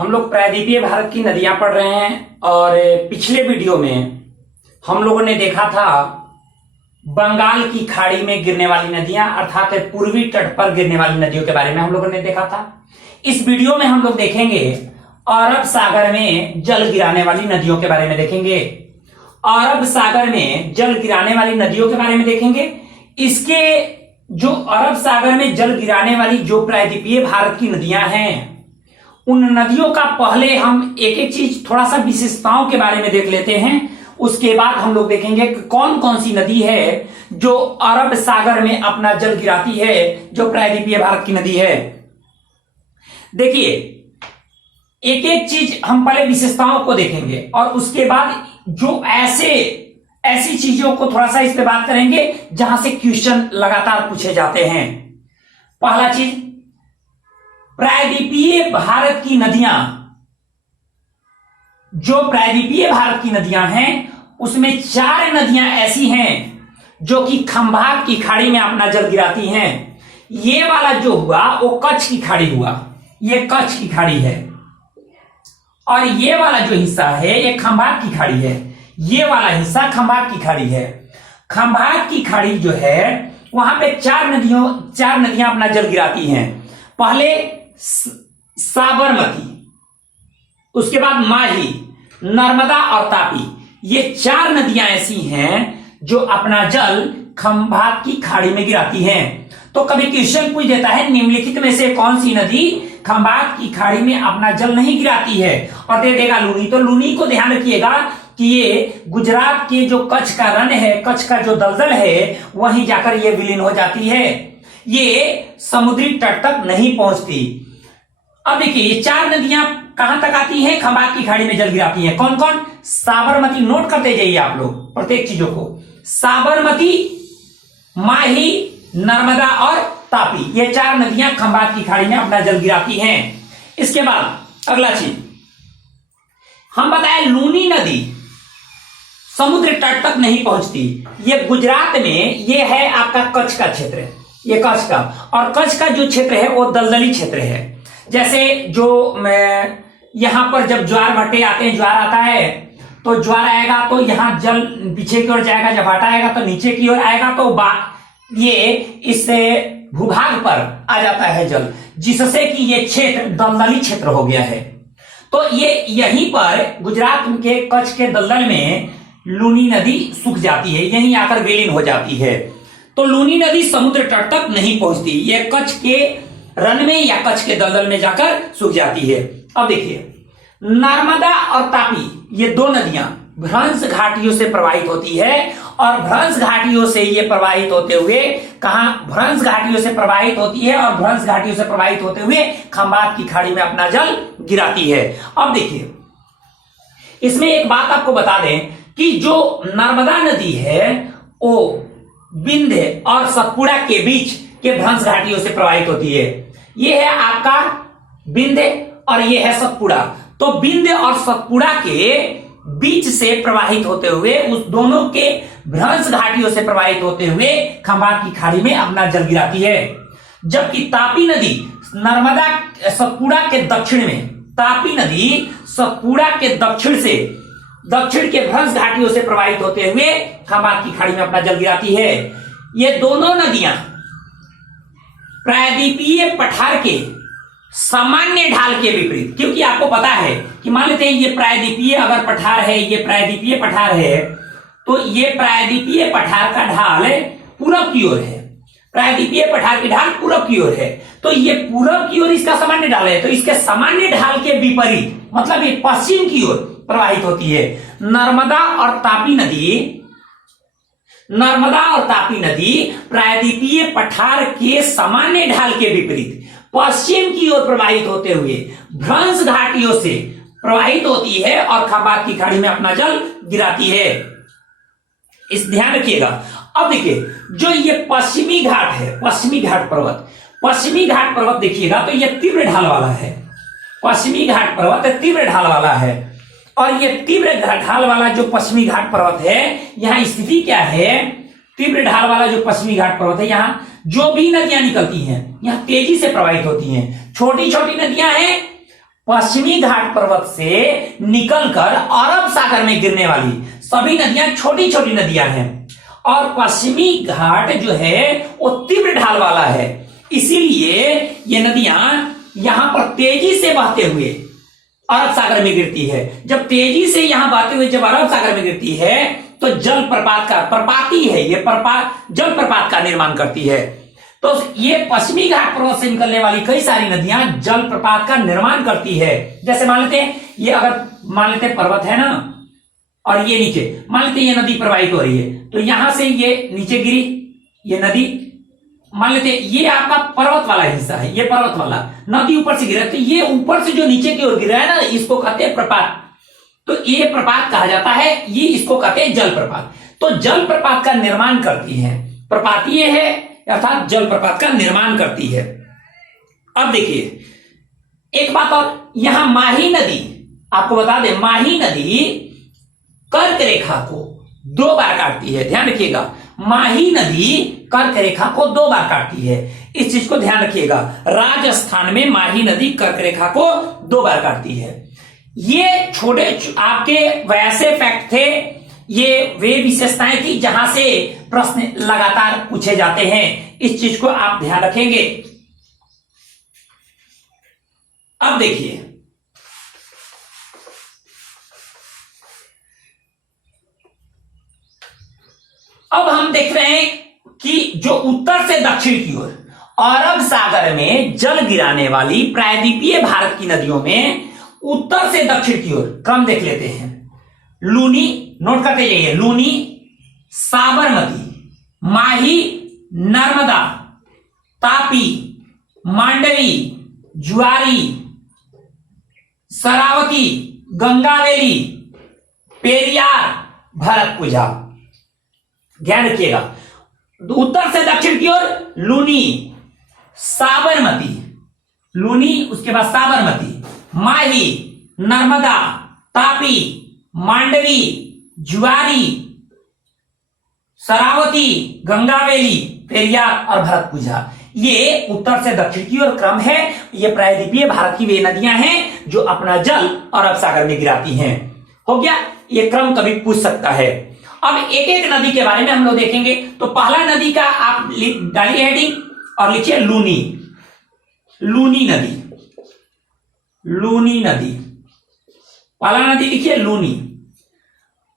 हम लोग प्रायद्वीपीय भारत की नदियां पढ़ रहे हैं और पिछले वीडियो में हम लोगों ने देखा था बंगाल की खाड़ी में गिरने वाली नदियां अर्थात पूर्वी तट पर गिरने वाली नदियों के बारे में हम लोगों ने देखा था। इस वीडियो में हम लोग देखेंगे अरब सागर में जल गिराने वाली नदियों के बारे में देखेंगे। अरब सागर में जल गिराने वाली नदियों के बारे में देखेंगे। इसके जो अरब सागर में जल गिराने वाली जो प्रायद्वीपीय भारत की नदियां हैं उन नदियों का पहले हम एक एक चीज थोड़ा सा विशेषताओं के बारे में देख लेते हैं। उसके बाद हम लोग देखेंगे कि कौन कौन सी नदी है जो अरब सागर में अपना जल गिराती है, जो प्रायद्वीपीय भारत की नदी है। देखिए एक एक चीज हम पहले विशेषताओं को देखेंगे और उसके बाद जो ऐसी चीजों को थोड़ा सा इस पे बात करेंगे जहां से क्वेश्चन लगातार पूछे जाते हैं। पहला चीज, प्रायद्वीपीय भारत की नदियां, जो प्रायद्वीपीय भारत की नदियां हैं उसमें 4 नदियां ऐसी हैं जो कि खंभात की खाड़ी में अपना जल गिराती हैं। ये वाला जो हुआ वो कच्छ की खाड़ी हुआ, ये कच्छ की खाड़ी है। और ये वाला जो हिस्सा है ये खंभात की खाड़ी है, ये वाला हिस्सा खंभात की खाड़ी है। खंभात की खाड़ी जो है वहां पे 4 नदियां अपना जल गिराती हैं। पहले साबरमती, उसके बाद माही, नर्मदा और तापी, ये 4 नदियां ऐसी हैं जो अपना जल खंभात की खाड़ी में गिराती हैं। तो कभी क्वेश्चन पूछ देता है निम्नलिखित में से कौन सी नदी खंभात की खाड़ी में अपना जल नहीं गिराती है, और दे देगा लूनी। तो लूनी को ध्यान रखिएगा कि ये गुजरात के जो कच्छ का रण है, कच्छ का जो दलदल है वहीं जाकर ये विलीन हो जाती है, ये समुद्री तट तक नहीं पहुंचती। अब देखिए ये 4 नदियां कहां तक आती हैं, खंभात की खाड़ी में जल गिराती हैं। कौन कौन? साबरमती, नोट करते जाइए आप लोग प्रत्येक चीजों को। साबरमती, माही, नर्मदा और तापी, ये 4 नदियां खंभात की खाड़ी में अपना जल गिराती हैं। इसके बाद अगला चीज हम बताएं, लूनी नदी समुद्र तट तक नहीं पहुंचती। ये गुजरात में ये है आपका कच्छ का क्षेत्र, ये कच्छ का, और कच्छ का जो क्षेत्र है वो दलदली क्षेत्र है। जैसे जो यहां पर जब ज्वार भट्टे आते हैं, ज्वार आता है तो ज्वार आएगा तो यहां जल पीछे की ओर जाएगा, जब भाटा आएगा तो नीचे की ओर आएगा, तो ये इस भूभाग पर आ जाता है जल, जिससे कि ये क्षेत्र दलदली क्षेत्र हो गया है। तो ये यहीं पर गुजरात के कच्छ के दलदल में लूनी नदी सूख जाती है, यहीं आकर विलीन हो जाती है। तो लूनी नदी समुद्र तट तक नहीं पहुंचती, ये कच्छ के रण में या कच्छ के दलदल में जाकर सूख जाती है। अब देखिए नर्मदा और तापी, ये 2 नदियां भ्रंश घाटियों से प्रवाहित होती है, और भ्रंश घाटियों से ये प्रवाहित होते हुए कहां, भ्रंश घाटियों से प्रवाहित होती है और भ्रंश घाटियों से प्रवाहित होते हुए खंभात की खाड़ी में अपना जल गिराती है। अब देखिए इसमें एक बात आपको बता दें कि जो नर्मदा नदी है वो विंध्य और सतपुड़ा के बीच के भ्रंश घाटियों से प्रवाहित होती है। ये है आपका विंध्य और ये है सतपुड़ा। तो विंध्य और सतपुड़ा के बीच से प्रवाहित होते हुए, उस दोनों के भ्रंश घाटियों से प्रवाहित होते हुए खंभात की खाड़ी में अपना जल गिराती है। जबकि तापी नदी नर्मदा सतपुड़ा के दक्षिण में, तापी नदी सतपुड़ा के दक्षिण के भ्रंश घाटियों से प्रवाहित होते हुए खंभात की खाड़ी में अपना जल गिराती है। ये दोनों नदियां प्रायद्वीपीय पठार के सामान्य ढाल के विपरीत, क्योंकि आपको पता है कि मान लेते हैं ये प्रायद्वीपीय अगर पठार है, ये प्रायद्वीपीय पठार है, तो ये प्रायद्वीपीय पठार का ढाल पूरब की ओर है, प्रायद्वीपीय पठार की ढाल पूरब की ओर है, तो ये पूरब की ओर इसका सामान्य ढाल है, तो इसके सामान्य ढाल के विपरीत मतलब ये पश्चिम की ओर प्रवाहित होती है। नर्मदा और तापी नदी प्रायद्वीपीय पठार के सामान्य ढाल के विपरीत पश्चिम की ओर प्रवाहित होते हुए भ्रंश घाटियों से प्रवाहित होती है और खंभात की खाड़ी में अपना जल गिराती है। इस ध्यान रखिएगा। अब देखिए जो ये पश्चिमी घाट है, पश्चिमी घाट पर्वत देखिएगा तो ये तीव्र ढाल वाला है। पश्चिमी घाट पर्वत तीव्र ढाल वाला है, और ये तीव्र ढाल वाला जो पश्चिमी घाट पर्वत है, यहां स्थिति क्या है, तीव्र ढाल वाला जो पश्चिमी घाट पर्वत है, यहां जो भी नदियां निकलती हैं यहां तेजी से प्रवाहित होती हैं। छोटी छोटी नदियां हैं, पश्चिमी घाट पर्वत से निकलकर अरब सागर में गिरने वाली सभी नदियां छोटी छोटी नदियां हैं, और पश्चिमी घाट जो है वो तीव्र ढाल वाला है, इसीलिए ये नदियां यहां पर तेजी से बहते हुए अरब सागर में गिरती है। जब तेजी से यहां बहते हुए जब अरब सागर में गिरती है तो जल प्रपात का प्रपाती है, ये जल प्रपात का निर्माण करती है। तो ये पश्चिमी घाट पर्वत से निकलने वाली कई सारी नदियां जल प्रपात का निर्माण करती है। जैसे मान लेते हैं ये, अगर मान लेते पर्वत है ना, और ये नीचे मान लेते ये नदी प्रवाहित हो रही है, तो यहां से ये नीचे गिरी ये नदी, मान लेते ये आपका पर्वत वाला हिस्सा है, ये पर्वत वाला नदी ऊपर से गिरा, तो ये ऊपर से जो नीचे की ओर गिरा है ना, इसको कहते हैं प्रपात। तो ये प्रपात कहा जाता है, ये इसको कहते हैं जल प्रपात। तो जल प्रपात का निर्माण करती है, प्रपातीय है अर्थात जल प्रपात का निर्माण करती है। अब देखिए एक बात और, यहां माही नदी, आपको बता दें माही नदी कर्क रेखा को 2 बार काटती है, ध्यान रखिएगा। माही नदी कर्क रेखा को 2 बार काटती है, इस चीज को ध्यान रखिएगा। राजस्थान में माही नदी कर्क रेखा को 2 बार काटती है। ये छोटे आपके वैसे फैक्ट थे, ये वे विशेषताएं थी जहां से प्रश्न लगातार पूछे जाते हैं, इस चीज को आप ध्यान रखेंगे। अब देखिए अब हम देख रहे हैं कि जो उत्तर से दक्षिण की ओर अरब सागर में जल गिराने वाली प्रायद्वीपीय भारत की नदियों में उत्तर से दक्षिण की ओर क्रम देख लेते हैं। लूनी, नोट करते जाइए, लूनी, साबरमती, माही, नर्मदा, तापी, मांडवी, ज्वारी, शरावती, गंगावेली, पेरियार, भरतपुझा। ध्यान रखिएगा, उत्तर से दक्षिण की ओर लूनी, साबरमती, लूनी उसके बाद साबरमती, माही, नर्मदा, तापी, मांडवी, ज्वारी, शरावती, गंगावेली, पेरियार और भरतपुझा। ये उत्तर से दक्षिण की ओर क्रम है। ये प्रायद्वीपीय भारत की वे नदियां हैं जो अपना जल अरब सागर में गिराती हैं। हो गया, ये क्रम कभी पूछ सकता है। अब एक एक नदी के बारे में हम लोग देखेंगे। तो पहला नदी का आप डालिए हेडिंग और लिखिए लूनी, लूनी नदी, लूनी नदी, पहला नदी लिखिए लूनी।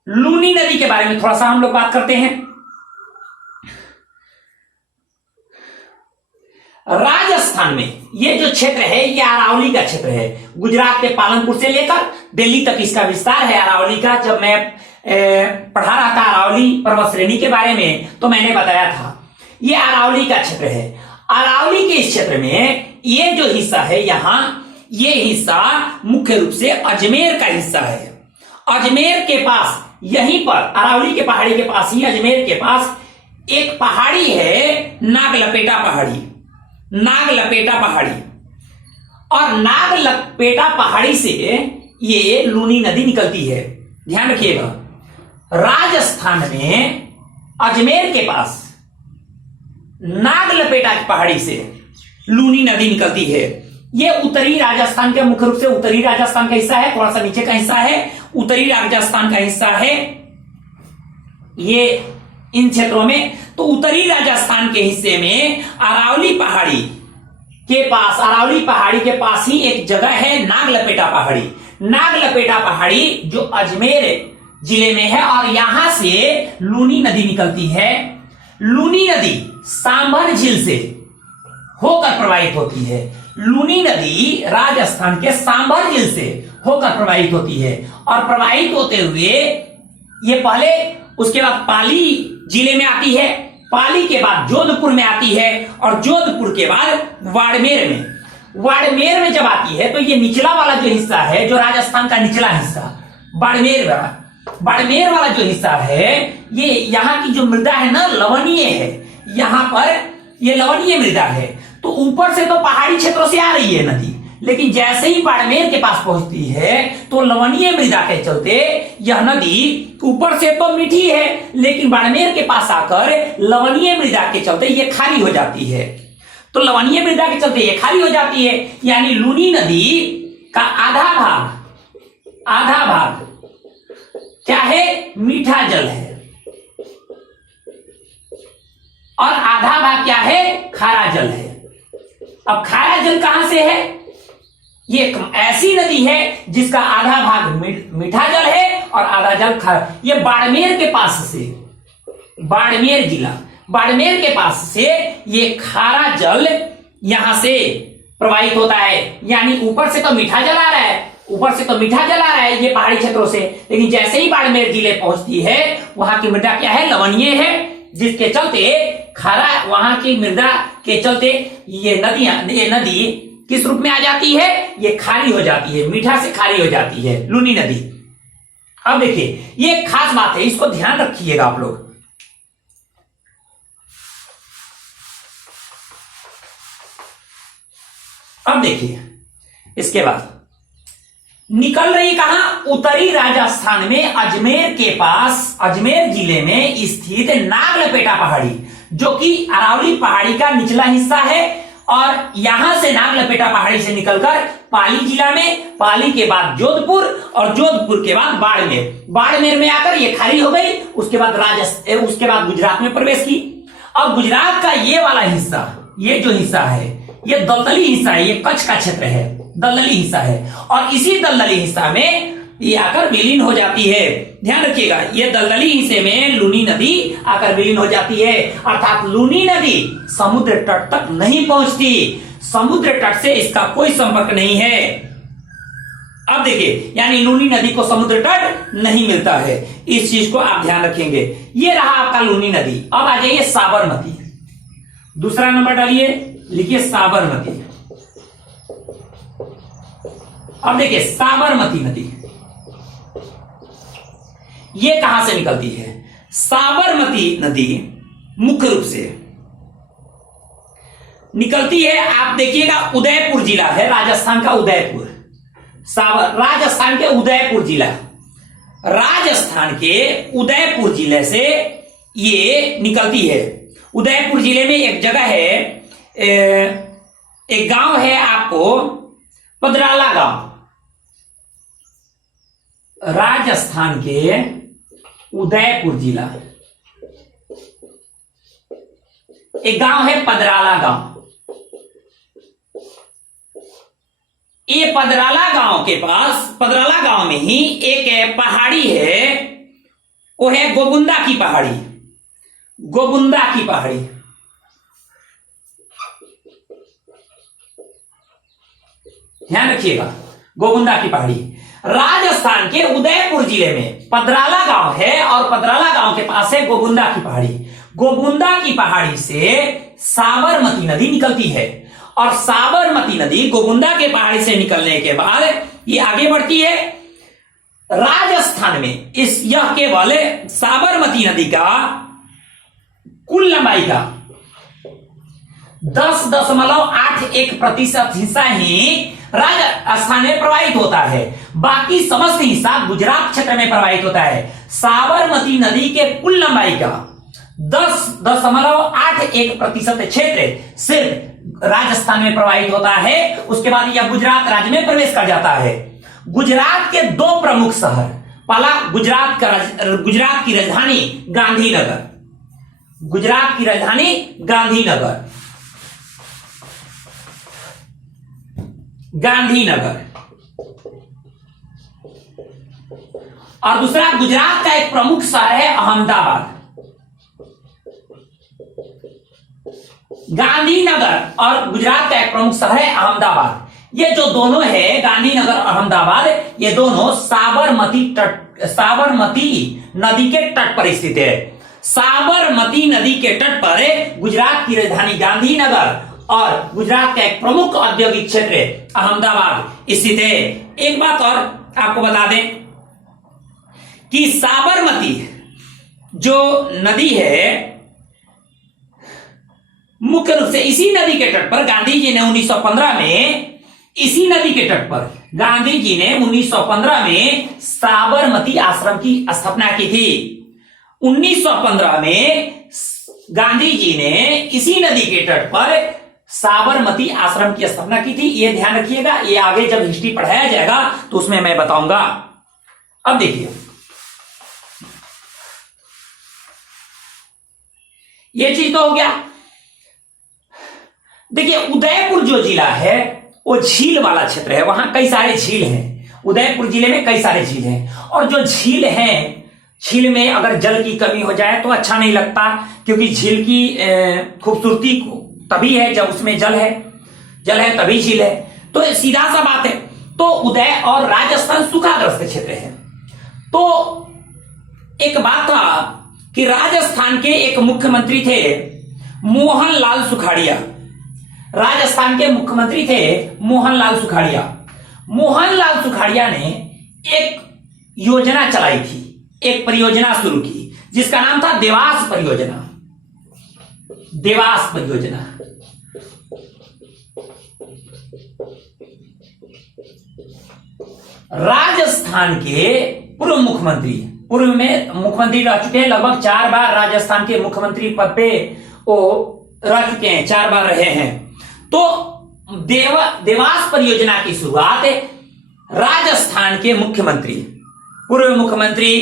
लूनी नदी के बारे में थोड़ा सा हम लोग बात करते हैं। राजस्थान में ये जो क्षेत्र है ये अरावली का क्षेत्र है। गुजरात के पालनपुर से लेकर दिल्ली तक इसका विस्तार है अरावली का। जब मैं पढ़ा रहा था अरावली पर्वत श्रेणी के बारे में तो मैंने बताया था ये अरावली का क्षेत्र है। अरावली के इस क्षेत्र में ये जो हिस्सा है यहां, ये हिस्सा मुख्य रूप से अजमेर का हिस्सा है। अजमेर के पास यहीं पर अरावली के पहाड़ी के पास ही अजमेर के पास एक पहाड़ी है नागलपेटा पहाड़ी, नागलपेटा पहाड़ी। और नागलपेटा पहाड़ी से ये लूनी नदी निकलती है। ध्यान रखिएगा, राजस्थान में अजमेर के पास नागलपेटा की पहाड़ी से लूनी नदी निकलती है। ये उत्तरी राजस्थान के, मुख्य रूप से उत्तरी राजस्थान का हिस्सा है, थोड़ा सा नीचे का हिस्सा है, उत्तरी राजस्थान का हिस्सा है ये इन क्षेत्रों में। तो उत्तरी राजस्थान के हिस्से में अरावली पहाड़ी के पास, अरावली पहाड़ी के पास ही एक जगह है नागलपेटा पहाड़ी। नागलपेटा पहाड़ी जो अजमेर जिले में है और यहां से लूनी नदी निकलती है। लूनी नदी सांभर झील से होकर प्रवाहित होती है। लूनी नदी राजस्थान के सांभर झील से होकर प्रवाहित होती है और प्रवाहित होते हुए ये पहले, उसके बाद पाली जिले में आती है, पाली के बाद जोधपुर में आती है और जोधपुर के बाद बाड़मेर में। बाड़मेर में जब आती है तो ये निचला वाला जो हिस्सा है, जो राजस्थान का निचला हिस्सा, बाड़मेर वाला, बाड़मेर वाला जो हिस्सा है, ये यहाँ की जो मृदा है ना लवणीय है। यहाँ पर ये लवणीय मृदा है। तो ऊपर से तो पहाड़ी क्षेत्रों से आ रही है नदी, लेकिन जैसे ही बाड़मेर के पास पहुंचती है तो लवणीय मृदा के चलते यह नदी ऊपर से तो मीठी है, लेकिन बाड़मेर के पास आकर लवणीय मृदा के चलते ये खारी हो जाती है। तो लवणीय मृदा के चलते ये खारी हो जाती है, यानी लूनी नदी का आधा भाग क्या है? मीठा जल है, और आधा भाग क्या है? खारा जल है। अब खारा जल कहां से है? ये ऐसी नदी है जिसका आधा भाग मीठा जल है और आधा जल खारा। ये बाड़मेर के पास से, बाड़मेर जिला, बाड़मेर के पास से ये खारा जल यहां से प्रवाहित होता है। यानी ऊपर से तो मीठा जल आ रहा है, ऊपर से तो मीठा जल आ रहा है ये पहाड़ी क्षेत्रों से, लेकिन जैसे ही बाड़मेर जिले पहुंचती है वहां की मृदा क्या है? लवणीय है, जिसके चलते खारा, वहां की मृदा के चलते ये नदी किस रूप में आ जाती है? ये खारी हो जाती है, मीठा से खारी हो जाती है, लूनी नदी। अब देखिए ये एक खास बात है, इसको ध्यान रखिएगा आप लोग। अब देखिए इसके बाद निकल रही कहां? उत्तरी राजस्थान में अजमेर के पास, अजमेर जिले में स्थित नागलपेटा पहाड़ी, जो कि अरावली पहाड़ी का निचला हिस्सा है, और यहां से नागलपेटा पहाड़ी से निकलकर पाली जिला में, पाली के बाद जोधपुर, और जोधपुर के बाद बाड़मेर, बाड़मेर में आकर ये खारी हो गई। उसके बाद गुजरात में प्रवेश की। अब गुजरात का ये वाला हिस्सा, ये जो हिस्सा है ये दलदली हिस्सा है, ये कच्छ का क्षेत्र है, दलदली हिस्सा है, और इसी दलदली हिस्सा में ये आकर विलीन हो जाती है। ध्यान रखिएगा, ये दलदली हिस्से में लूनी नदी आकर विलीन हो जाती है, अर्थात लूनी नदी समुद्र तट तक नहीं पहुंचती, समुद्र तट से इसका कोई संपर्क नहीं है। अब देखिए, यानी लूनी नदी को समुद्र तट नहीं मिलता है, इस चीज को आप ध्यान रखेंगे। ये रहा आपका लूनी नदी। अब आ जाइए साबरमती, दूसरा नंबर डालिए, लिखिए साबरमती। अब देखिए साबरमती नदी ये कहां से निकलती है? साबरमती नदी मुख्य रूप से निकलती है, आप देखिएगा उदयपुर जिला है, राजस्थान का उदयपुर, राजस्थान के उदयपुर जिला, राजस्थान के उदयपुर जिले से ये निकलती है। उदयपुर जिले में एक जगह है, एक गांव है आपको पदराला गांव, राजस्थान के उदयपुर जिला, एक गांव है पदराला गांव। ये पदराला गांव के पास, पदराला गांव में ही एक पहाड़ी है, वो है गोबुंदा की पहाड़ी, गोबुंदा की पहाड़ी। ध्यान रखिएगा, गोबुंदा की पहाड़ी राजस्थान के उदयपुर जिले में पदराला गांव है, और पदराला गांव के पास है गोबुंदा की पहाड़ी। गोबुंदा की पहाड़ी से साबरमती नदी निकलती है, और साबरमती नदी गोबुंदा के पहाड़ी से निकलने के बाद ये आगे बढ़ती है राजस्थान में। यह केवल साबरमती नदी का कुल लंबाई का 10.81% हिस्सा ही राजस्थान में प्रवाहित होता है, बाकी समस्त हिस्सा गुजरात क्षेत्र में प्रवाहित होता है। साबरमती नदी के कुल लंबाई का 10.81% क्षेत्र सिर्फ राजस्थान में प्रवाहित होता है। उसके बाद यह गुजरात राज्य में प्रवेश कर जाता है। गुजरात के दो प्रमुख शहर, पहला गुजरात की राजधानी गांधीनगर, गुजरात की राजधानी गांधीनगर, गांधीनगर, और दूसरा गुजरात का एक प्रमुख शहर है अहमदाबाद। गांधीनगर और गुजरात का एक प्रमुख शहर है अहमदाबाद। ये जो दोनों है गांधीनगर और अहमदाबाद, ये दोनों साबरमती नदी के तट पर स्थित है। साबरमती नदी के तट पर गुजरात की राजधानी गांधीनगर और गुजरात का एक प्रमुख औद्योगिक क्षेत्र अहमदाबाद स्थित है। एक बात और आपको बता दें कि साबरमती जो नदी है मुख्य रूप से इसी नदी के तट पर गांधी जी ने 1915 में, इसी नदी के तट पर गांधी जी ने 1915 में साबरमती आश्रम की स्थापना की थी। 1915 में गांधी जी ने इसी नदी के तट पर साबरमती आश्रम की स्थापना की थी। ये ध्यान रखिएगा, ये आगे जब हिस्ट्री पढ़ाया जाएगा तो उसमें मैं बताऊंगा। अब देखिए, ये चीज तो हो गया। देखिए, उदयपुर जो जिला है वो झील वाला क्षेत्र है, वहां कई सारे झील हैं। उदयपुर जिले में कई सारे झील हैं, और जो झील हैं, झील में अगर जल की कमी हो जाए तो अच्छा नहीं लगता, क्योंकि झील की खूबसूरती तभी है जब उसमें जल है तभी झील है। तो सीधा सा बात है। तो उदय और राजस्थान सूखाग्रस्त क्षेत्र है। तो एक बात था कि राजस्थान के एक मुख्यमंत्री थे मोहनलाल सुखाड़िया। राजस्थान के मुख्यमंत्री थे मोहनलाल सुखाड़िया। मोहनलाल सुखाड़िया ने एक योजना चलाई थी, एक परियोजना शुरू की, जिसका नाम था देवास परियोजना। देवास परियोजना। राजस्थान के पूर्व में मुख्यमंत्री रह चुके हैं, लगभग 4 बार राजस्थान के मुख्यमंत्री पद पे वो रह चुके हैं, 4 बार रहे हैं। तो देवास परियोजना की शुरुआत राजस्थान के पूर्व मुख्यमंत्री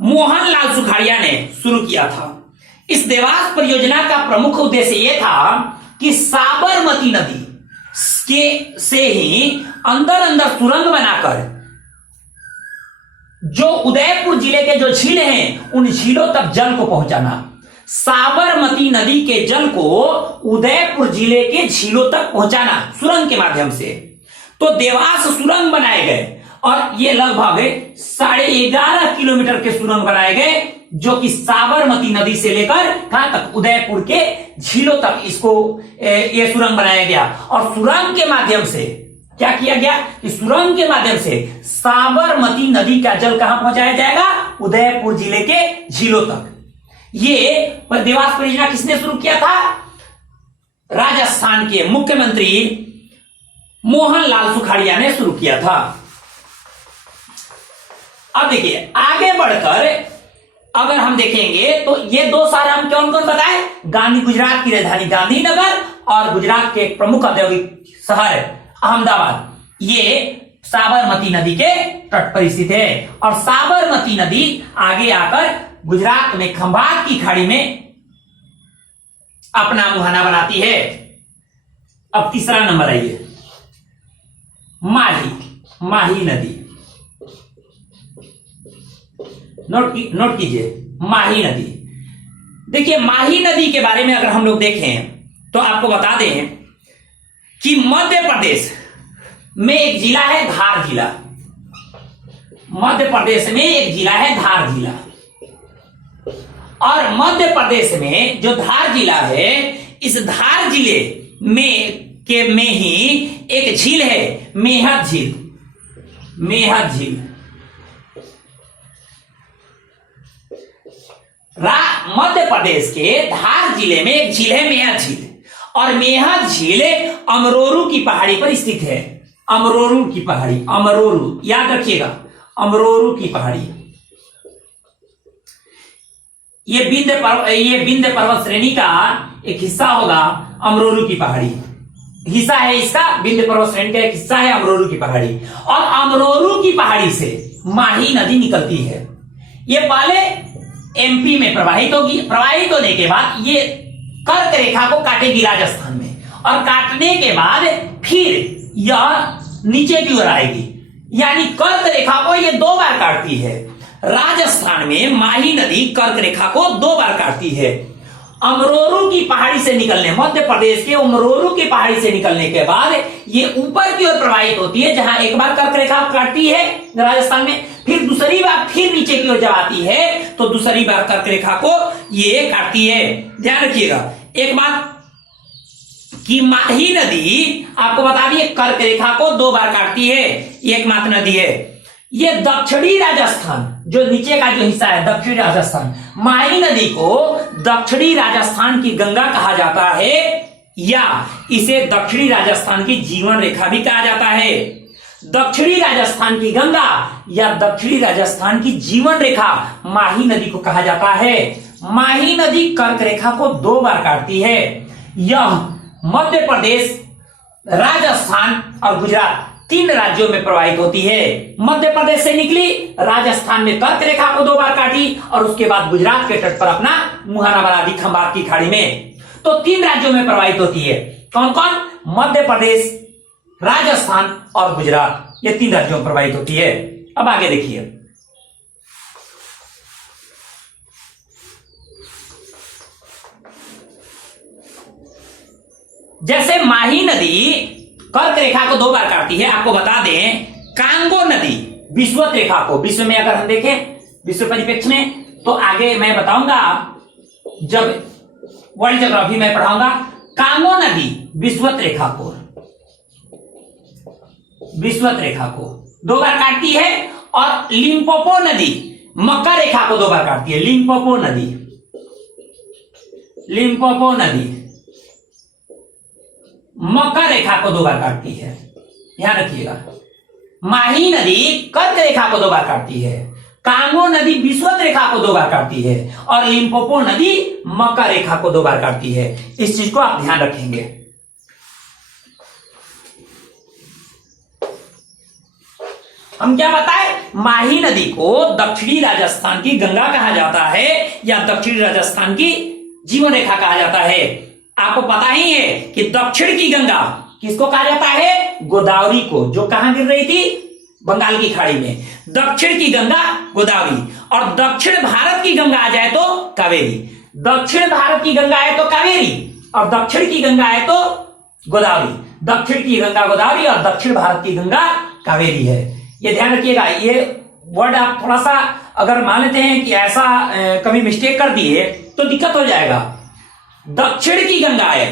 मोहनलाल सुखाड़िया ने शुरू किया था। इस देवास परियोजना का प्रमुख उद्देश्य यह था कि साबरमती नदी से ही अंदर सुरंग बनाकर जो उदयपुर जिले के जो झील हैं उन झीलों तक जल को पहुंचाना। साबरमती नदी के जल को उदयपुर जिले के झीलों तक पहुंचाना सुरंग के माध्यम से। तो देवास सुरंग बनाए गए, और ये लगभग 11.5 किलोमीटर के सुरंग बनाए गए, जो कि साबरमती नदी से लेकर कहां तक, उदयपुर के झीलों तक इसको ये सुरंग बनाया गया। और सुरंग के माध्यम से क्या किया गया कि सुरंग के माध्यम से साबरमती नदी का जल कहां पहुंचाया जाएगा, उदयपुर जिले के झीलों तक। ये देवास परियोजना किसने शुरू किया था? राजस्थान के मुख्यमंत्री मोहनलाल सुखाड़िया ने शुरू किया था। अब देखिए, आगे बढ़कर अगर हम देखेंगे तो ये 2 शहर हम कौन कौन बताए? गुजरात की राजधानी गांधीनगर और गुजरात के एक प्रमुख औद्योगिक शहर अहमदाबाद। ये साबरमती नदी के तट पर स्थित है, और साबरमती नदी आगे आकर गुजरात में खंभात की खाड़ी में अपना मुहाना बनाती है। अब तीसरा नंबर आइए, माही नदी। नोट कीजिए, माही नदी। देखिए, माही नदी के बारे में अगर हम लोग देखें तो आपको बता दें कि मध्य प्रदेश में एक जिला है धार जिला। मध्य प्रदेश में एक जिला है धार जिला, और मध्य प्रदेश में जो धार जिला है, इस धार जिले में ही एक झील है, मेहत झील। मध्य प्रदेश के धार जिले में एक झील है, मेहत झील, और मेहत झील अमरोरू की पहाड़ी पर स्थित है। अमरोरू की पहाड़ी, अमरोरू याद रखिएगा, अमरोरू की पहाड़ी। ये विंध्य पर्वत श्रेणी का एक हिस्सा होगा, अमरोरू की पहाड़ी हिस्सा है इसका। विंध्य पर्वत श्रेणी का एक हिस्सा है अमरोरू की पहाड़ी, और अमरोरू की पहाड़ी से माही नदी निकलती है। ये पहले एमपी में प्रवाहित होगी, प्रवाहित होने के बाद ये कर्क रेखा को काटेगी राजस्थान में, और काटने के बाद फिर यह नीचे की ओर आएगी, यानी कर्क रेखा को ये 2 बार काटती है। राजस्थान में माही नदी कर्क रेखा को 2 बार काटती है। अमरोरू की पहाड़ी से निकलने, मध्य प्रदेश के अमरोरू की पहाड़ी से निकलने के बाद ये ऊपर की ओर प्रवाहित होती है, जहां एक बार कर्क रेखा काटती है राजस्थान में, फिर दूसरी बार फिर नीचे की ओर जब आती है तो दूसरी बार कर्क रेखा को ये काटती है। ध्यान रखिएगा एक बात कि माही नदी आपको बता दिए कर्क रेखा को 2 बार काटती है, एकमात्र नदी है। ये दक्षिणी राजस्थान, जो नीचे का जो हिस्सा है दक्षिणी राजस्थान, माही नदी को दक्षिणी राजस्थान की गंगा कहा जाता है, या इसे दक्षिणी राजस्थान की जीवन रेखा भी कहा जाता है। दक्षिणी राजस्थान की गंगा या दक्षिणी राजस्थान की जीवन रेखा माही नदी को कहा जाता है। माही नदी कर्क रेखा को 2 बार काटती है। यह मध्य प्रदेश, राजस्थान और गुजरात, 3 राज्यों में प्रवाहित होती है। मध्य प्रदेश से निकली, राजस्थान में कर्क रेखा को 2 बार काटी और उसके बाद गुजरात के तट पर अपना मुहाना बना दी खंभात की खाड़ी में। तो 3 राज्यों में प्रवाहित होती है। कौन कौन? मध्य प्रदेश, राजस्थान और गुजरात, ये 3 राज्यों में प्रवाहित होती है। अब आगे देखिए, जैसे माही नदी कर्क रेखा को 2 बार काटती है। आपको बता दें, कांगो नदी विषुवत रेखा को, विश्व में अगर हम देखें विश्व परिप्रेक्ष्य में, तो आगे मैं बताऊंगा जब वर्ल्ड ज्योग्राफी में पढ़ाऊंगा। कांगो नदी विषुवत रेखा को 2 बार काटती है और लिम्पोपो नदी मकर रेखा को 2 बार काटती है। लिम्पोपो नदी मकर रेखा को 2 बार काटती है, ध्यान रखिएगा। माही नदी कर्क रेखा को 2 बार काटती है, कांगो नदी विषुवत रेखा को 2 बार काटती है और लिम्पोपो नदी मकर रेखा को 2 बार काटती है। इस चीज को आप ध्यान रखेंगे। हम क्या बताएं? माही नदी को दक्षिणी राजस्थान की गंगा कहा जाता है या दक्षिणी राजस्थान की जीवन रेखा कहा जाता है। आपको पता ही है कि दक्षिण की गंगा किसको कहा जाता है? गोदावरी को, जो कहां गिर रही थी? बंगाल की खाड़ी में। दक्षिण की गंगा गोदावरी, और दक्षिण भारत की गंगा आ जाए तो कावेरी। दक्षिण भारत की गंगा है तो कावेरी और दक्षिण की गंगा है तो गोदावरी। दक्षिण की गंगा गोदावरी और दक्षिण भारत की गंगा कावेरी है। ये ध्यान रखिएगा। ये वर्ड आप थोड़ा सा अगर मान लेते हैं कि ऐसा कभी मिस्टेक कर दिए तो दिक्कत हो जाएगा। दक्षिण की गंगा है,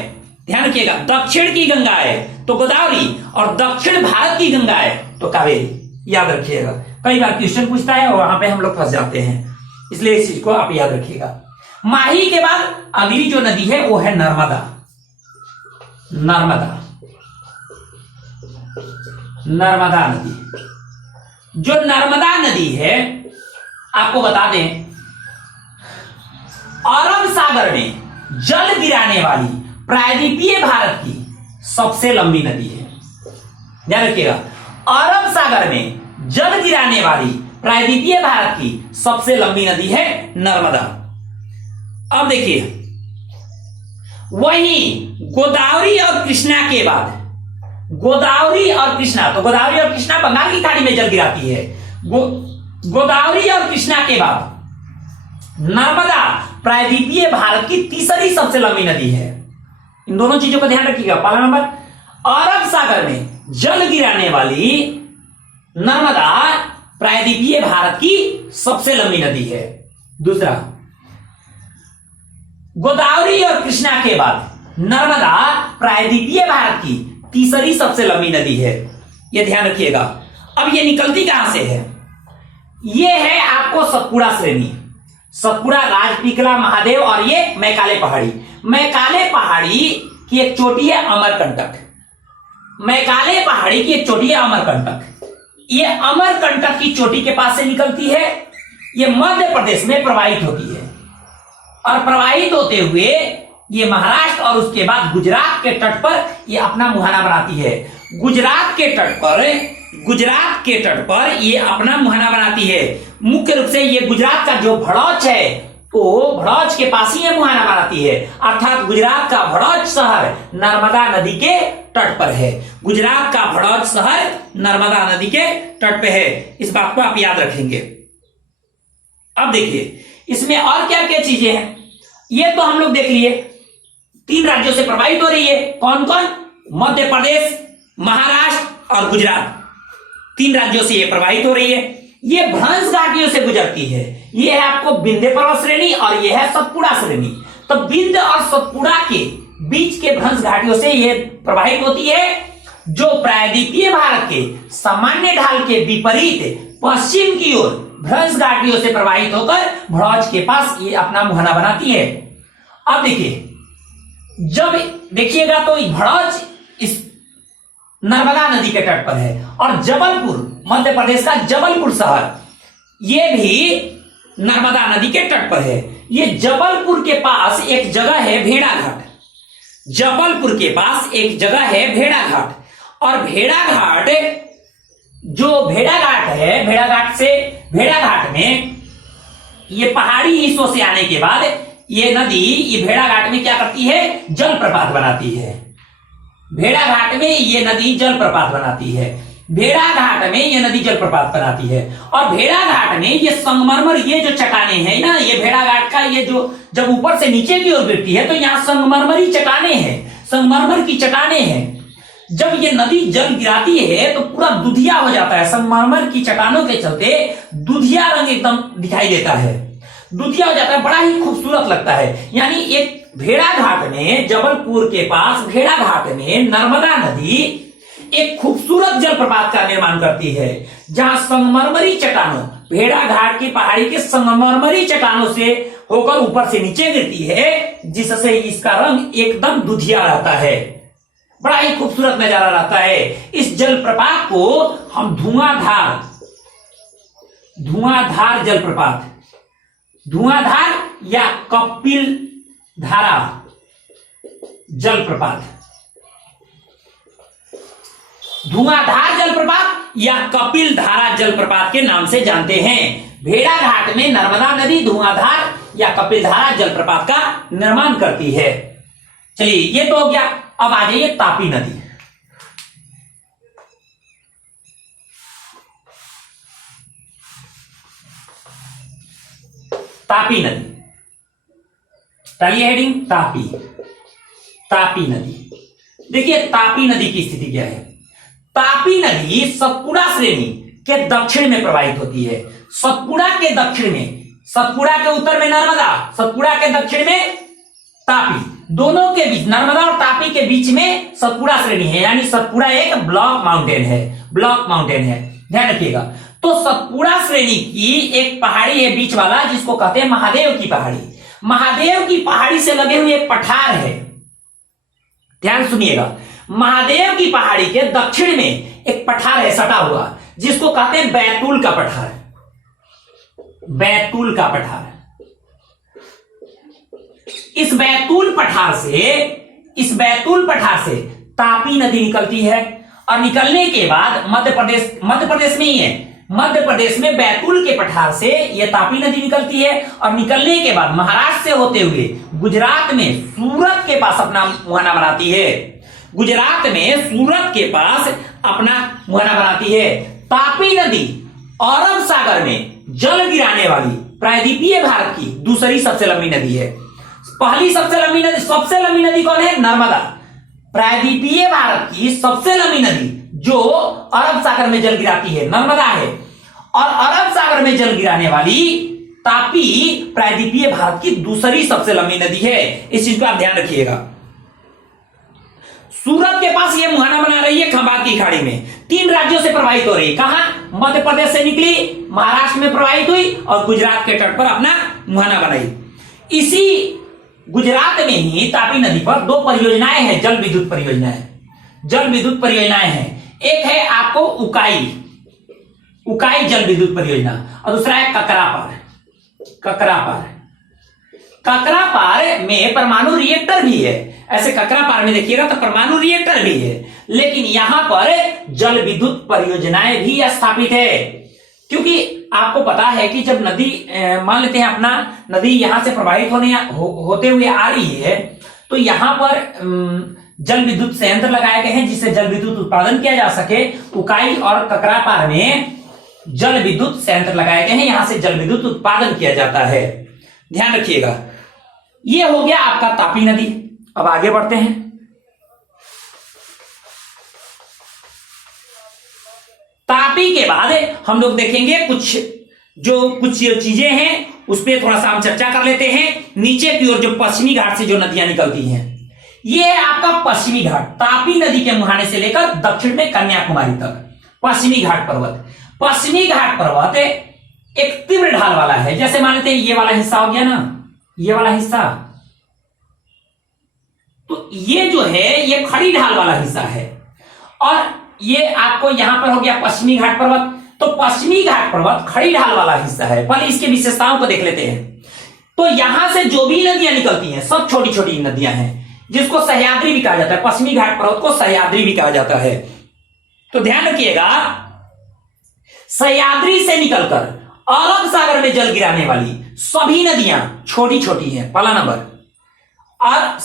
ध्यान रखिएगा, दक्षिण की गंगा है तो गोदावरी और दक्षिण भारत की गंगा है तो कावेरी, याद रखिएगा। कई बार क्वेश्चन पूछता है और वहां पे हम लोग फंस जाते हैं, इसलिए इस चीज को आप याद रखिएगा। माही के बाद अगली जो नदी है वो है नर्मदा। नर्मदा नदी, जो नर्मदा नदी है आपको बता दें, अरब सागर में जल गिराने वाली प्रायद्वीपीय भारत की सबसे लंबी नदी है। ध्यान रखिएगा, अरब सागर में जल गिराने वाली प्रायद्वीपीय भारत की सबसे लंबी नदी है नर्मदा। अब देखिए, वहीं गोदावरी और कृष्णा के बाद, गोदावरी और कृष्णा, तो गोदावरी और कृष्णा बंगाल की खाड़ी में जल गिराती है। गोदावरी और कृष्णा के बाद नर्मदा प्रायद्वीपीय भारत की तीसरी सबसे लंबी नदी है। इन दोनों चीजों को ध्यान रखिएगा। पहला नंबर, अरब सागर में जल गिराने वाली नर्मदा प्रायद्वीपीय भारत की सबसे लंबी नदी है। दूसरा, गोदावरी और कृष्णा के बाद नर्मदा प्रायद्वीपीय भारत की तीसरी सबसे लंबी नदी है। यह ध्यान रखिएगा। अब ये निकलती कहां से है? ये है आपको सतपुड़ा श्रेणी, सतपुड़ा, राजपीपला, महादेव और ये मैकाले पहाड़ी। मैकाले पहाड़ी की एक चोटी है अमरकंटक। मैकाले पहाड़ी की एक चोटी है अमरकंटक। ये अमरकंटक की चोटी के पास से निकलती है, ये मध्य प्रदेश में प्रवाहित होती है और प्रवाहित होते हुए ये महाराष्ट्र और उसके बाद गुजरात के तट पर ये अपना मुहाना बनाती है। गुजरात के तट पर ये अपना मुहाना बनाती है। मुख्य रूप से ये गुजरात का जो भड़ौच है, तो भड़ौच के पास ही ये मुहाना बनाती है, अर्थात गुजरात का भड़ौच शहर नर्मदा नदी के तट पर है। गुजरात का भड़ौच शहर नर्मदा नदी के तट पे है। इस बात को आप याद रखेंगे। अब देखिए, इसमें और क्या क्या चीजें हैं, ये तो हम लोग देख लिए। 3 राज्यों से प्रभावित हो रही है। कौन कौन? मध्य प्रदेश, महाराष्ट्र और गुजरात। 3 राज्यों से ये प्रभावित हो रही है। ये भ्रंश घाटियों से गुजरती है। ये है आपको विंध्य पर्वत श्रेणी और ये है सतपुड़ा श्रेणी। तो विंध्य और सतपुड़ा के बीच के भ्रंश घाटियों से ये प्रभावित होती है, जो प्रायद्वीपीय भारत के सामान्य ढाल के विपरीत पश्चिम की ओर भ्रंश घाटियों से प्रवाहित होकर भड़ौच के पास ये अपना मुहाना बनाती है। अब देखिए, जब देखिएगा तो भड़ौच इस नर्मदा नदी के तट पर है और जबलपुर, मध्य प्रदेश का जबलपुर शहर, यह भी नर्मदा नदी के तट पर है। ये जबलपुर के पास एक जगह है भेड़ाघाट। जबलपुर के पास एक जगह है भेड़ाघाट, और भेड़ाघाट जो भेड़ाघाट है, भेड़ाघाट में ये पहाड़ी हिस्सों से आने के बाद ये नदी, ये भेड़ाघाट में क्या करती है, जलप्रपात बनाती है। भेड़ाघाट में ये नदी जलप्रपात बनाती है। भेड़ाघाट में ये नदी जलप्रपात बनाती है। और भेड़ाघाट में ये संगमरमर, ये जो चट्टाने हैं ना, ये भेड़ाघाट का ये जो जब ऊपर से नीचे की ओर गिरती है तो यहाँ संगमरमरी चट्टाने हैं, संगमरमर की चट्टाने हैं। जब ये नदी जल गिराती है तो पूरा दुधिया हो जाता है, संगमरमर की चट्टानों के चलते दुधिया रंग एकदम दिखाई देता है, दुधिया हो जाता है, बड़ा ही खूबसूरत लगता है। यानी एक भेड़ाघाट में, जबलपुर के पास भेड़ाघाट में नर्मदा नदी एक खूबसूरत जलप्रपात का निर्माण करती है, जहां संगमरमरी चट्टानों, भेड़ाघाट की पहाड़ी के संगमरमरी चट्टानों से होकर ऊपर से नीचे गिरती है, जिससे इसका रंग एकदम दुधिया रहता है, बड़ा ही खूबसूरत नजारा रहता है। इस जलप्रपात को हम धुआंधार जलप्रपात, धुआंधार या कपिल धारा जलप्रपात, धुआंधार जलप्रपात या कपिल धारा जलप्रपात के नाम से जानते हैं। भेड़ाघाट में नर्मदा नदी धुआंधार या कपिल धारा जलप्रपात का निर्माण करती है। चलिए, ये तो हो गया। अब आ जाइए तापी नदी। तापी नदी, डालिए हेडिंग तापी। तापी नदी, देखिए तापी नदी की स्थिति क्या है। तापी नदी सतपुड़ा श्रेणी के दक्षिण में प्रवाहित होती है। सतपुड़ा के दक्षिण में, सतपुड़ा के उत्तर में नर्मदा, सतपुड़ा के दक्षिण में तापी, दोनों के बीच, नर्मदा और तापी के बीच में सतपुड़ा श्रेणी है। यानी सतपुड़ा एक ब्लॉक माउंटेन है, ब्लॉक माउंटेन है, ध्यान रखिएगा। तो सतपुड़ा श्रेणी की एक पहाड़ी है बीच वाला, जिसको कहते हैं महादेव की पहाड़ी। महादेव की पहाड़ी से लगे हुए एक पठार है, ध्यान सुनिएगा। महादेव की पहाड़ी के दक्षिण में एक पठार है सटा हुआ, जिसको कहते हैं बैतूल का पठार, बैतूल का पठार। इस बैतूल पठार से तापी नदी निकलती है, और निकलने के बाद मध्य प्रदेश में ही है, मध्य प्रदेश में बैतूल के पठार से यह तापी नदी निकलती है, और निकलने के बाद महाराष्ट्र से होते हुए गुजरात में सूरत के पास अपना मुहाना बनाती है। गुजरात में सूरत के पास अपना मुहाना बनाती है। तापी नदी अरब सागर में जल गिराने वाली प्रायद्वीपीय भारत की दूसरी सबसे लंबी नदी है। पहली सबसे लंबी नदी कौन है? नर्मदा। प्रायद्वीपीय भारत की सबसे लंबी नदी जो अरब सागर में जल गिराती है, नर्मदा है। और अरब सागर में जल गिराने वाली तापी प्रायद्वीपीय भारत की दूसरी सबसे लंबी नदी है। इस चीज को आप ध्यान रखिएगा। सूरत के पास यह मुहाना बना रही है खंभात की खाड़ी में, 3 राज्यों से प्रवाहित हो रही है। कहां? मध्य प्रदेश से निकली, महाराष्ट्र में प्रवाहित हुई और गुजरात के तट पर अपना मुहाना बनाई। इसी गुजरात में ही तापी नदी पर 2 परियोजनाएं हैं, जल विद्युत परियोजनाएं हैं। एक है आपको उकाई जल विद्युत परियोजना, और दूसरा है ककरापार में परमाणु रिएक्टर भी है। ऐसे ककरापार में देखिएगा तो परमाणु रिएक्टर भी है, लेकिन यहां पर जल विद्युत परियोजनाएं भी स्थापित है। क्योंकि आपको पता है कि जब नदी, मान लेते हैं अपना नदी यहां से प्रवाहित होते हुए आ रही है, तो यहां पर जल विद्युत संयंत्र लगाए गए हैं, जिससे जल विद्युत उत्पादन किया जा सके। उकाई और ककरापार में जल विद्युत संयंत्र लगाए गए हैं, यहां से जल विद्युत उत्पादन किया जाता है, ध्यान रखिएगा। यह हो गया आपका तापी नदी। अब आगे बढ़ते हैं। तापी के बाद हम लोग देखेंगे कुछ चीजें हैं, उस पर थोड़ा सा हम चर्चा कर लेते हैं। नीचे की ओर जो पश्चिमी घाट से जो नदियां निकलती हैं, ये है आपका पश्चिमी घाट। तापी नदी के मुहाने से लेकर दक्षिण में कन्याकुमारी तक पश्चिमी घाट पर्वत एक तीव्र ढाल वाला है। जैसे मान लेते हैं ये वाला हिस्सा हो गया ना, ये वाला हिस्सा, तो ये जो है ये खड़ी ढाल वाला हिस्सा है, और ये आपको यहां पर हो गया पश्चिमी घाट पर्वत। तो पश्चिमी घाट पर्वत खड़ी ढाल वाला हिस्सा है। पहले इसके विशेषताओं को देख लेते हैं। तो यहां से जो भी नदियां निकलती हैं सब छोटी छोटी नदियां हैं। जिसको सह्याद्री भी कहा जाता है, पश्चिमी घाट पर्वत को सह्याद्री भी कहा जाता है। तो ध्यान रखिएगा, सह्याद्री से निकलकर अरब सागर में जल गिराने वाली सभी नदियां छोटी छोटी हैं, पहला नंबर। और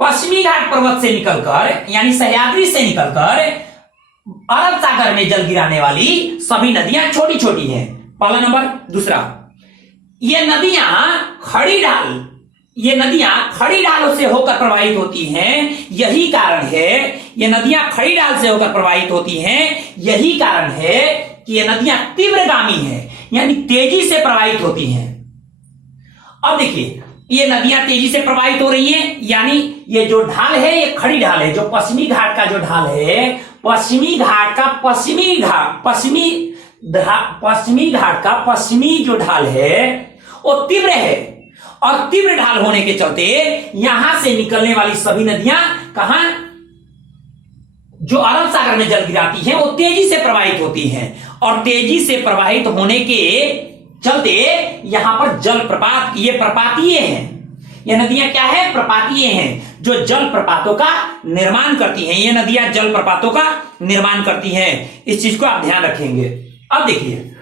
पश्चिमी घाट पर्वत से निकलकर यानी सह्याद्री से निकलकर अरब सागर में जल गिराने वाली सभी नदियां छोटी छोटी हैं, पहला नंबर। दूसरा, ये नदियां खड़ी ढालों से होकर प्रवाहित होती हैं, यही कारण है ये नदियां खड़ी ढाल से होकर प्रवाहित होती हैं, यही कारण है कि ये नदियां तीव्रगामी हैं, यानी तेजी से प्रवाहित होती हैं। अब देखिए, ये नदियां तेजी से प्रवाहित हो रही हैं, यानी ये जो ढाल है ये खड़ी ढाल है। जो पश्चिमी घाट का जो ढाल है, पश्चिमी घाट का पश्चिमी जो ढाल है वो तीव्र है, और तीव्र ढाल होने के चलते यहां से निकलने वाली सभी नदियां कहां, जो अरब सागर में जल गिराती हैं, वो तेजी से प्रवाहित होती हैं, और तेजी से प्रवाहित होने के चलते यहां पर जल प्रपात, ये प्रपातीय हैं। ये नदियां क्या है? प्रपातीय हैं, जो जल प्रपातों का निर्माण करती हैं। ये नदियां जल प्रपातों का निर्माण करती हैं, इस चीज को आप ध्यान रखेंगे। अब देखिए,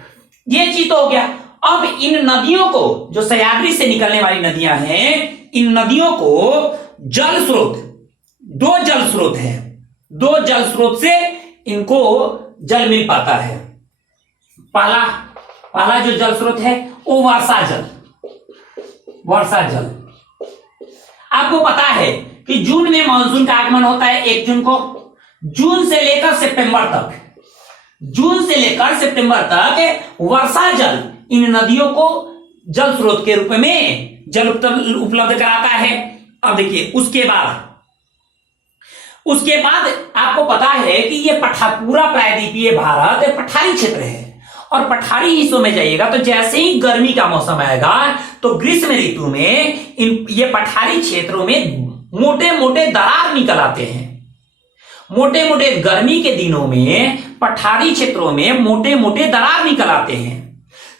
ये चीज तो हो गया। अब इन नदियों को, जो सह्याद्री से निकलने वाली नदियां हैं, इन नदियों को जल स्रोत, दो जल स्रोत हैं, दो जल स्रोत से इनको जल मिल पाता है। पहला जो जल स्रोत है वो वर्षा जल। आपको पता है कि जून में मानसून का आगमन होता है, 1 जून को। जून से लेकर सितंबर तक वर्षा जल इन नदियों को जल स्रोत के रूप में जल उपलब्ध कराता है। अब देखिए, उसके बाद आपको पता है कि ये पूरा प्रायद्वीपीय भारत पठारी क्षेत्र है, और पठारी हिस्सों में जाइएगा तो जैसे ही गर्मी का मौसम आएगा तो ग्रीष्म ऋतु में ये पठारी क्षेत्रों में मोटे मोटे दरार निकल आते हैं। मोटे मोटे गर्मी के दिनों में पठारी क्षेत्रों में मोटे मोटे दरार निकल आते हैं।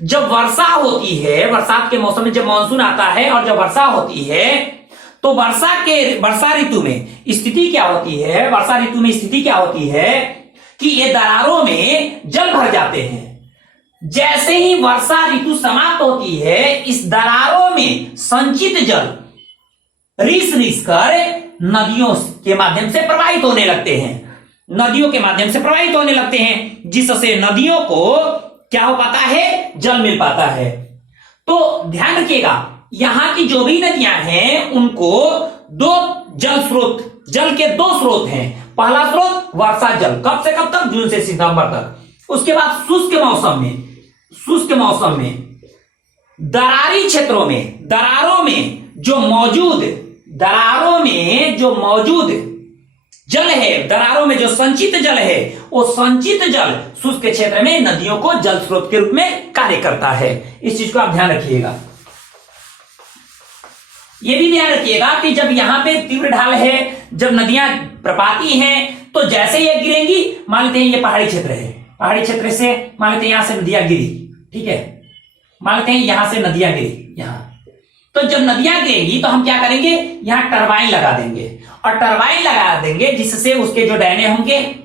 जब वर्षा होती है, बरसात के मौसम में जब मानसून आता है और जब वर्षा होती है, तो वर्षा ऋतु में स्थिति क्या होती है कि ये दरारों में जल भर जाते हैं। जैसे ही वर्षा ऋतु समाप्त होती है, इस दरारों में संचित जल रिस कर नदियों के माध्यम से प्रवाहित होने लगते हैं, जिससे नदियों को क्या हो पाता है? जल मिल पाता है। तो ध्यान रखिएगा, यहां की जो भी नदियां हैं उनको जल के दो स्रोत हैं। पहला स्रोत वर्षा जल, कब से कब तक? जून से सितंबर तक। उसके बाद शुष्क मौसम में दरारी क्षेत्रों में, दरारों में जो मौजूद जल है, दरारों में जो संचित जल है, वो संचित जल शुष्क क्षेत्र में नदियों को जल स्रोत के रूप में कार्य करता है। इस चीज को आप ध्यान रखिएगा। ये भी ध्यान रखिएगा कि जब यहां पे तीव्र ढाल है, जब नदियां प्रपाती हैं, तो जैसे ये गिरेंगी, मान लेते हैं ये पहाड़ी क्षेत्र है, पहाड़ी क्षेत्र से मान लेते हैं यहां से नदियां गिरी, ठीक है, मान लेते हैं यहां से नदियां गिरी यहां, तो जब नदियां गिरेंगी तो हम क्या करेंगे? यहां टरबाइन लगा देंगे, और टरबाइन लगा देंगे जिससे उसके जो डैने होंगे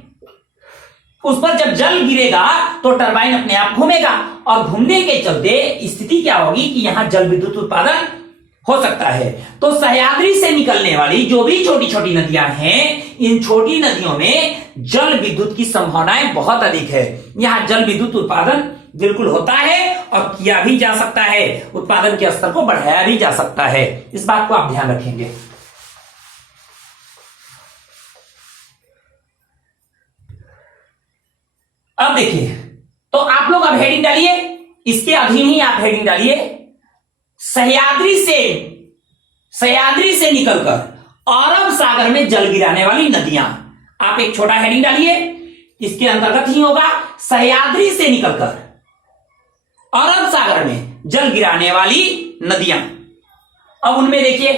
उस पर जब जल गिरेगा तो टरबाइन अपने आप घूमेगा, और घूमने के चलते स्थिति क्या होगी कि यहां जल विद्युत उत्पादन हो सकता है। तो सह्याद्री से निकलने वाली जो भी छोटी छोटी नदियां हैं, इन छोटी नदियों में जल विद्युत की संभावनाएं बहुत अधिक है। यहां जल विद्युत उत्पादन बिल्कुल होता है, और किया भी जा सकता है, उत्पादन के स्तर को बढ़ाया भी जा सकता है। इस बात को आप ध्यान रखेंगे। अब देखिए, तो आप लोग अब हेडिंग डालिए, इसके अधीन ही आप हेडिंग डालिए, सह्याद्री से निकलकर अरब सागर में जल गिराने वाली नदियां। आप एक छोटा हेडिंग डालिए, इसके अंतर्गत ही होगा सह्याद्री से निकलकर अरब सागर में जल गिराने वाली नदियां। अब उनमें देखिए,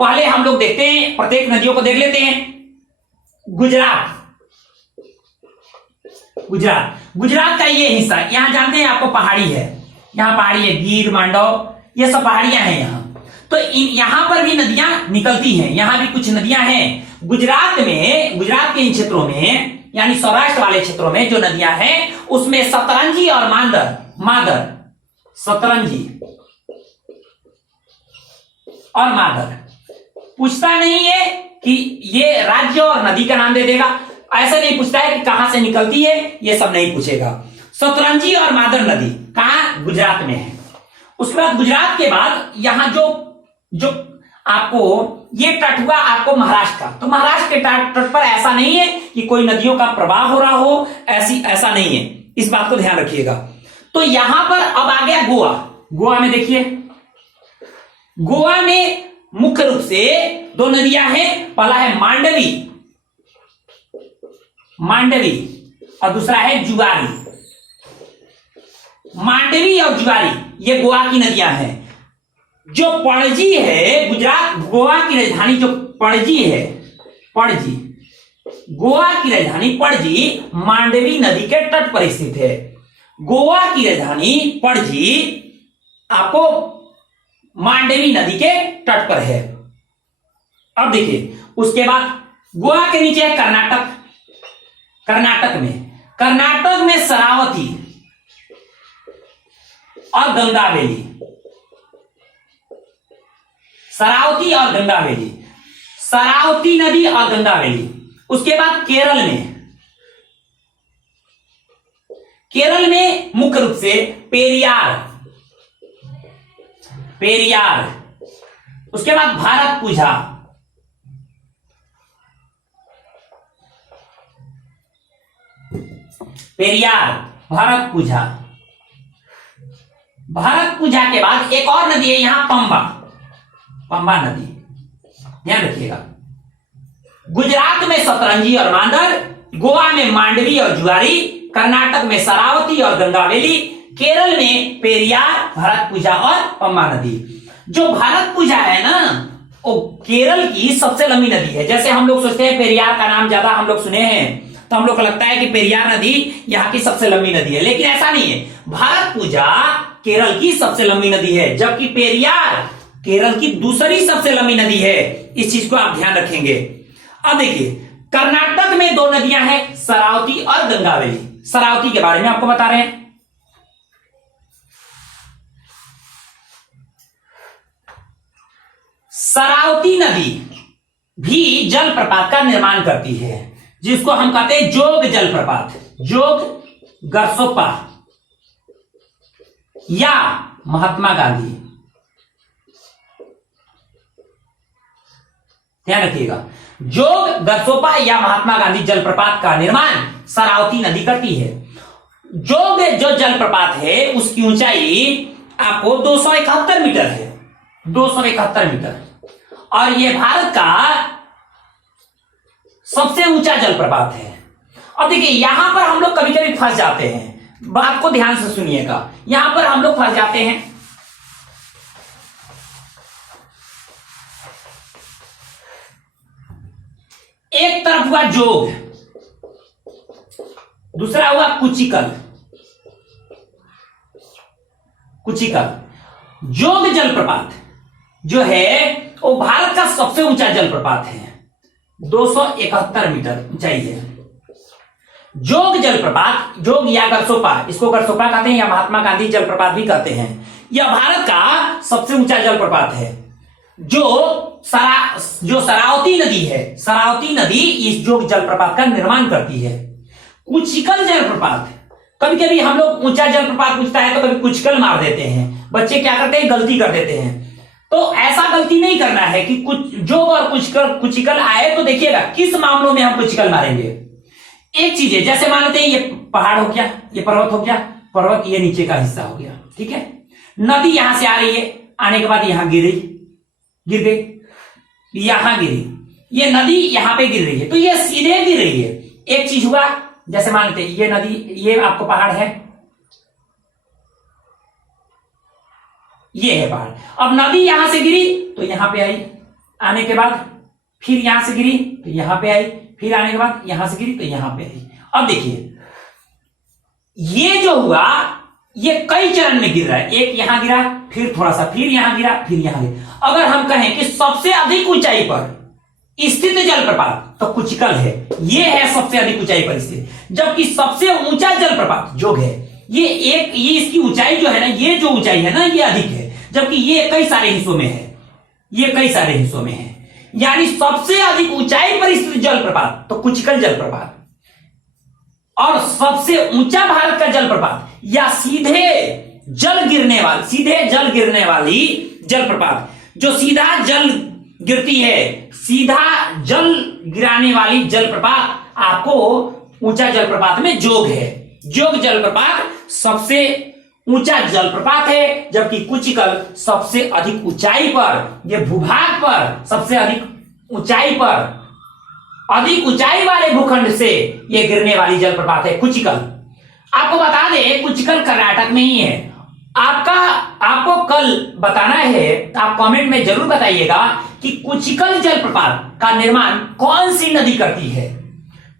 पहले हम लोग देखते हैं, प्रत्येक नदियों को देख लेते हैं। गुजरात का ये हिस्सा, यहां जानते हैं आपको पहाड़ी है, यहां पहाड़ी है, गीर, मांडव, ये सब पहाड़ियां हैं यहां। तो यहां पर भी नदियां निकलती हैं, यहां भी कुछ नदियां हैं। गुजरात के इन क्षेत्रों में यानी सौराष्ट्र वाले क्षेत्रों में जो नदियां हैं उसमें सतरंजी और मादर सतरंजी और मादर पूछता नहीं है कि ये राज्य और नदी का नाम दे देगा, ऐसा नहीं पूछता है कि कहां से निकलती है, ये सब नहीं पूछेगा। सतरंजी और मादर नदी कहां? गुजरात में है। उसके बाद गुजरात के बाद यहां जो आपको ये तट हुआ आपको महाराष्ट्र का, तो महाराष्ट्र के तट पर ऐसा नहीं है कि कोई नदियों का प्रवाह हो रहा हो, ऐसा नहीं है, इस बात को ध्यान रखिएगा। तो यहां पर अब आ गया गोवा में देखिए, गोवा में मुख्य रूप से दो नदियां हैं, पहला है मांडवी और दूसरा है जुआरी। मांडवी और जुआरी ये गोवा की नदियां हैं। जो पणजी है गोवा की राजधानी जो पणजी है, गोवा की राजधानी पणजी मांडवी नदी के तट पर स्थित है। गोवा की राजधानी पणजी आपको मांडवी नदी के तट पर है। अब देखिए उसके बाद गोवा के नीचे है कर्नाटक में शरावती और गंगावेली, शरावती नदी और गंगावेली। उसके बाद केरल में मुख्य रूप से पेरियार। उसके बाद भारतपुझा, भारतपुझा के बाद एक और नदी है यहां पंबा नदी, ध्यान रखिएगा। गुजरात में सतरंजी और मांदर, गोवा में मांडवी और जुआरी, कर्नाटक में शरावती और गंगावेली, केरल में पेरियार, भारतपुझा और पंबा नदी। जो भारतपुझा है ना वो केरल की सबसे लंबी नदी है। जैसे हम लोग सोचते हैं पेरियार का नाम ज्यादा हम लोग सुने हैं तो हम लोग को लगता है कि पेरियार नदी यहाँ की सबसे लंबी नदी है, लेकिन ऐसा नहीं है। भारतपुझा केरल की सबसे लंबी नदी है, जबकि पेरियार केरल की दूसरी सबसे लंबी नदी है। इस चीज को आप ध्यान रखेंगे। अब देखिए कर्नाटक में दो नदियां हैं, शरावती और गंगावेली। शरावती के बारे में आपको बता रहे हैं। शरावती नदी भी जलप्रपात का निर्माण करती है, जिसको हम कहते हैं जोग जलप्रपात, जोग गरसोपा या महात्मा गांधी। ध्यान रखिएगा, जोग गरसोपा या महात्मा गांधी जलप्रपात का निर्माण शरावती नदी करती है। जोग जो जलप्रपात है उसकी ऊंचाई आपको 271 मीटर है, 271 मीटर, और यह भारत का सबसे ऊंचा जलप्रपात है। अब देखिए यहां पर हम लोग कभी कभी फंस जाते हैं, बात को ध्यान से सुनिएगा। यहां पर हम लोग फंस जाते हैं, एक तरफ हुआ जोग, दूसरा हुआ कुचिकल। जोग जलप्रपात जो है वो भारत का सबसे ऊंचा जलप्रपात है, 271 मीटर ऊंचाई है। जोग जलप्रपात, जोग या गरसोपा, इसको गरसोपा कहते हैं या महात्मा गांधी जलप्रपात भी कहते हैं, यह भारत का सबसे ऊंचा जलप्रपात है। जो शरावती नदी है, शरावती नदी इस जोग जलप्रपात का निर्माण करती है। कुचिकल जलप्रपात, कभी कभी हम लोग ऊंचा जलप्रपात पूछता है तो कभी कुचिकल मार देते हैं, बच्चे क्या करते हैं गलती कर देते हैं। तो ऐसा गलती नहीं करना है कि कुछ जोग और कुचिकल आए तो देखिएगा किस मामलों में हम कुचिकल मारेंगे। एक चीज है, जैसे मान लेते हैं ये पहाड़ हो गया, ये पर्वत हो गया, पर्वत ये नीचे का हिस्सा हो गया, ठीक है। नदी यहां से आ रही है, आने के बाद यहां गिर गई, यहां गिरी, ये नदी यहां पे गिर रही है, तो ये सीधे गिर रही है। एक चीज हुआ, जैसे मान लेते ये नदी, ये आपको पहाड़ है, ये है पहाड़। अब नदी यहां से गिरी तो यहां पे आई, आने के बाद फिर यहां से गिरी तो यहां पे आई, फिर आने के बाद यहां से गिरी तो यहां पे आई। अब देखिए ये जो हुआ ये कई चरण में गिर रहा है, एक यहां गिरा, फिर थोड़ा सा फिर यहां गिरा, फिर यहां गिरा। अगर हम कहें कि सबसे अधिक ऊंचाई पर स्थित जलप्रपात तो कुचिकल है, ये है सबसे अधिक ऊंचाई पर स्थित। जबकि सबसे ऊंचा जलप्रपात जोग है, ये इसकी ऊंचाई जो है ना, ये जो ऊंचाई है ना ये अधिक है, जबकि ये कई सारे हिस्सों में है, ये कई सारे हिस्सों में है। यानी सबसे अधिक ऊंचाई पर स्थित जलप्रपात तो कुचिकल जलप्रपात, और सबसे ऊंचा भारत का जलप्रपात या सीधे जल गिरने वाली जलप्रपात, जो सीधा जल गिरती है, सीधा जल गिराने वाली जलप्रपात आपको ऊंचा जलप्रपात में जोग है। जोग जलप्रपात सबसे ऊंचा जलप्रपात है, जबकि कुचिकल सबसे अधिक ऊंचाई पर, ये भूभाग पर सबसे अधिक ऊंचाई पर, अधिक ऊंचाई वाले भूखंड से ये गिरने वाली जलप्रपात है कुचिकल। आपको बता दें कुचिकल कर्नाटक में ही है। आपको कल बताना है, आप कमेंट में जरूर बताइएगा कि कुचिकल जलप्रपात का निर्माण कौन सी नदी करती है।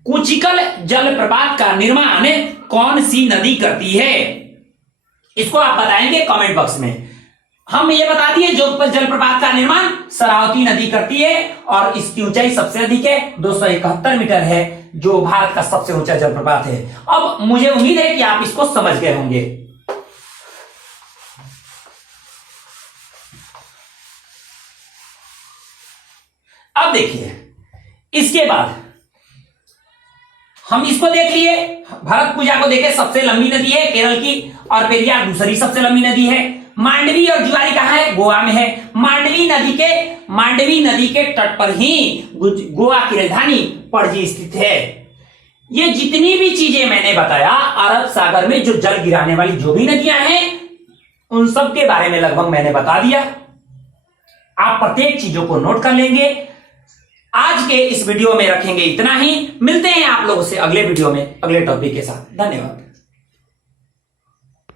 कुचिकल जलप्रपात का निर्माण कौन सी नदी करती है, इसको आप बताएंगे कमेंट बॉक्स में। हम ये बता दिए जोग जलप्रपात का निर्माण शरावती नदी करती है और इसकी ऊंचाई सबसे अधिक है, 271 मीटर है, जो भारत का सबसे ऊंचा जलप्रपात है। अब मुझे उम्मीद है कि आप इसको समझ गए होंगे। अब देखिए, इसके बाद हम इसको देख लिए, भरतपुजा को देखे, सबसे लंबी नदी है केरल की, और पेरियार दूसरी सबसे लंबी नदी है। मांडवी और जुआरी कहां है, गोवा में है। मांडवी नदी के तट पर ही गोवा की राजधानी पणजी स्थित है। ये जितनी भी चीजें मैंने बताया, अरब सागर में जो जल गिराने वाली जो भी नदियां हैं, उन सब के बारे में लगभग मैंने बता दिया। आप प्रत्येक चीजों को नोट कर लेंगे। आज के इस वीडियो में रखेंगे इतना ही। मिलते हैं आप लोगों से अगले वीडियो में अगले टॉपिक के साथ। धन्यवाद।